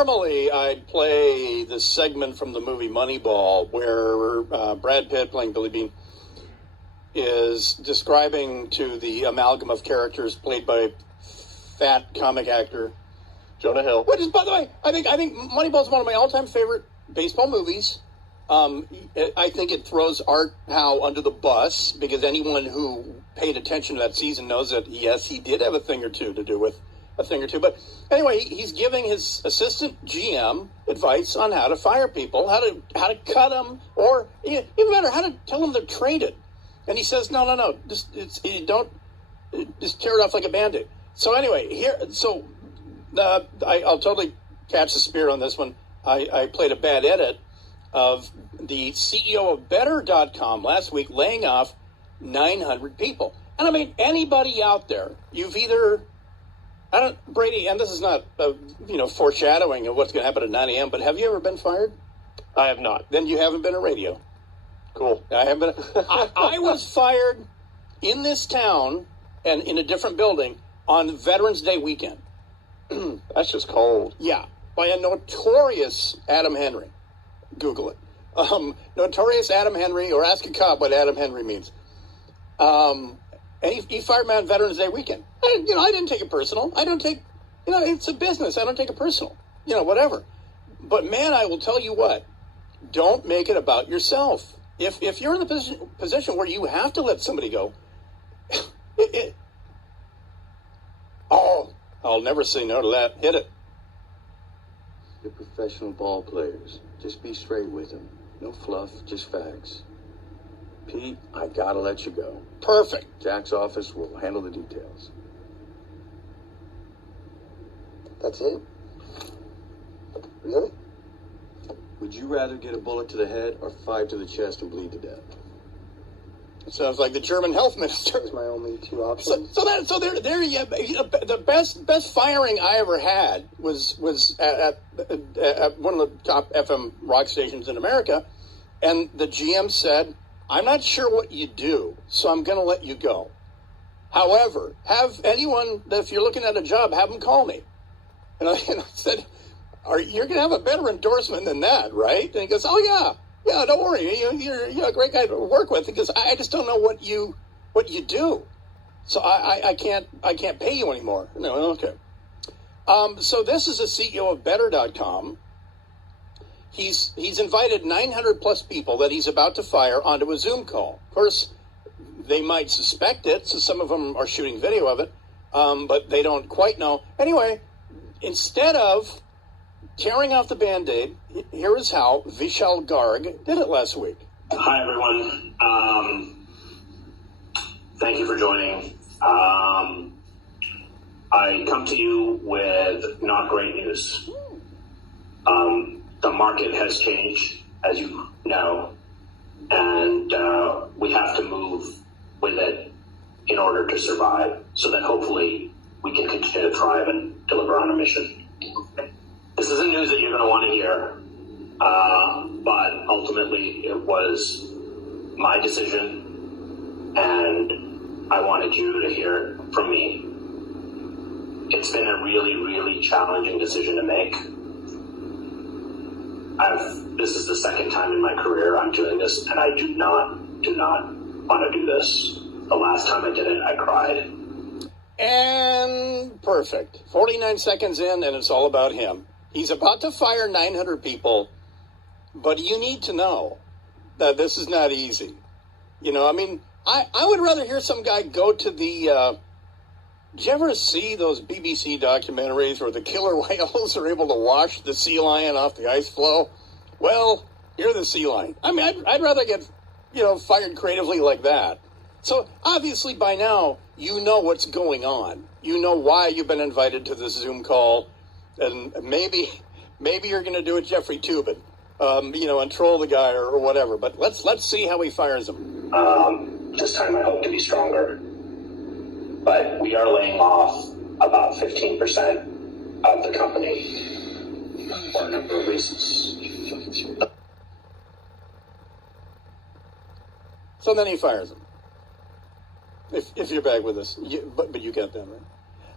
normally I'd play the segment from the movie Moneyball where Brad Pitt, playing Billy Bean, is describing to the amalgam of characters played by fat comic actor Jonah Hill. Which is, by the way, I think Moneyball is one of my all-time favorite baseball movies. I think it throws Art Howe under the bus because anyone who paid attention to that season knows that, yes, he did have a thing or two to do with a thing or two. But anyway, he's giving his assistant GM advice on how to fire people, how to cut them, or even better, how to tell them they're traded. And he says, no, just tear it off like a Band-Aid. So anyway, I'll totally catch the spirit on this one. I played a bad edit of the CEO of Better.com last week laying off 900 people. And I mean, anybody out there, you've either, Brady, and this is not, foreshadowing of what's going to happen at 9 a.m., but have you ever been fired? I have not. Then you haven't been at radio. Cool. I haven't been. I was fired in this town and in a different building on Veterans Day weekend. That's just cold. Yeah, by a notorious Adam Henry. Google it. Notorious Adam Henry, or ask a cop what Adam Henry means. And he fired me on Veterans Day weekend. I didn't take it personal. I don't take, it's a business. I don't take it personal. Whatever. But man, I will tell you what. Don't make it about yourself. If you're in the position where you have to let somebody go, I'll never say no to that. Hit it. You're professional ball players. Just be straight with them. No fluff, just facts. Pete, I gotta let you go. Perfect. Jack's office will handle the details. That's it? Really? Would you rather get a bullet to the head or 5 to the chest and bleed to death? It sounds like the German health minister. That's my only two options. So there you the best firing I ever had was at one of the top FM rock stations in America, and the GM said, "I'm not sure what you do, so I'm going to let you go. However, have anyone, if you're looking at a job, have them call me." And I said, "You're going to have a better endorsement than that, right?" And he goes, "Oh yeah. Yeah, don't worry. You're a great guy to work with because I just don't know what you do, so I can't pay you anymore." No, okay. So this is a CEO of Better.com. He's invited 900 plus people that he's about to fire onto a Zoom call. Of course, they might suspect it, so some of them are shooting video of it, but they don't quite know. Anyway, instead of tearing off the Band-Aid, here is how Vishal Garg did it last week. Hi, everyone. Thank you for joining. I come to you with not great news. The market has changed, as you know, and we have to move with it in order to survive so that hopefully we can continue to thrive and deliver on our mission. This isn't news that you're going to want to hear, but ultimately it was my decision, and I wanted you to hear it from me. It's been a really, really challenging decision to make. This is the second time in my career I'm doing this, and I do not want to do this. The last time I did it, I cried. And perfect. 49 seconds in, and it's all about him. He's about to fire 900 people, but you need to know that this is not easy. I would rather hear some guy go to the, did you ever see those BBC documentaries where the killer whales are able to wash the sea lion off the ice floe? Well, you're the sea lion. I mean, I'd rather get, fired creatively like that. So obviously by now, you know what's going on. You know why you've been invited to this Zoom call. And maybe you're going to do it Jeffrey Toobin, and troll the guy or whatever. But let's see how he fires him. This time I hope to be stronger. But we are laying off about 15% of the company for a number of reasons. So then he fires him. If you're back with us, but you got that right.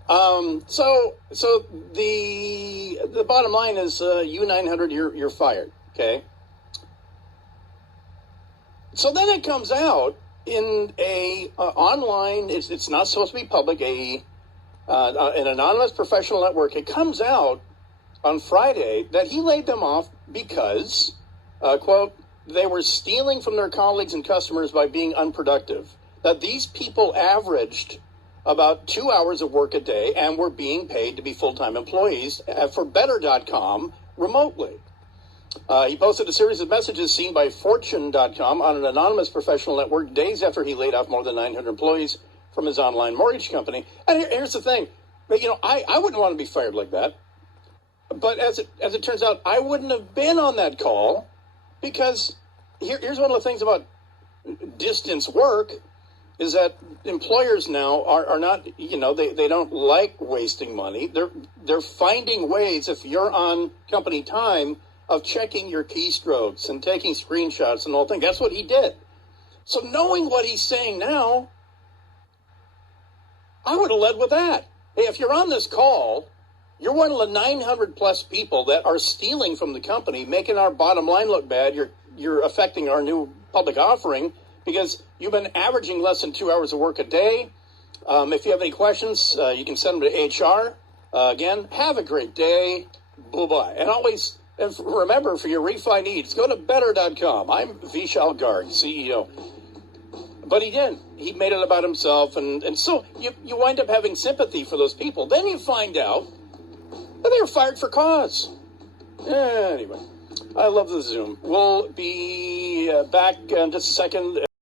So the bottom line is, U900, you're fired. Okay. So then it comes out in a online. It's not supposed to be public. An anonymous professional network. It comes out on Friday that he laid them off because, quote, they were stealing from their colleagues and customers by being unproductive. That these people averaged about 2 hours of work a day and were being paid to be full-time employees for Better.com remotely. He posted a series of messages seen by Fortune.com on an anonymous professional network days after he laid off more than 900 employees from his online mortgage company. And here's the thing. I wouldn't want to be fired like that. But as it turns out, I wouldn't have been on that call because here's one of the things about distance work is that employers now are not, they don't like wasting money. They're finding ways, if you're on company time, of checking your keystrokes and taking screenshots and all things. That's what he did. So knowing what he's saying now, I would have led with that. Hey, if you're on this call, you're one of the 900 plus people that are stealing from the company, making our bottom line look bad. You're affecting our new public offering because you've been averaging less than 2 hours of work a day. If you have any questions, you can send them to HR. Again, have a great day. Bye-bye. And remember, for your refi needs, go to Better.com. I'm Vishal Garg, CEO. But he didn't. He made it about himself. And so you wind up having sympathy for those people. Then you find out that they were fired for cause. Anyway, I love the Zoom. We'll be back in just a second.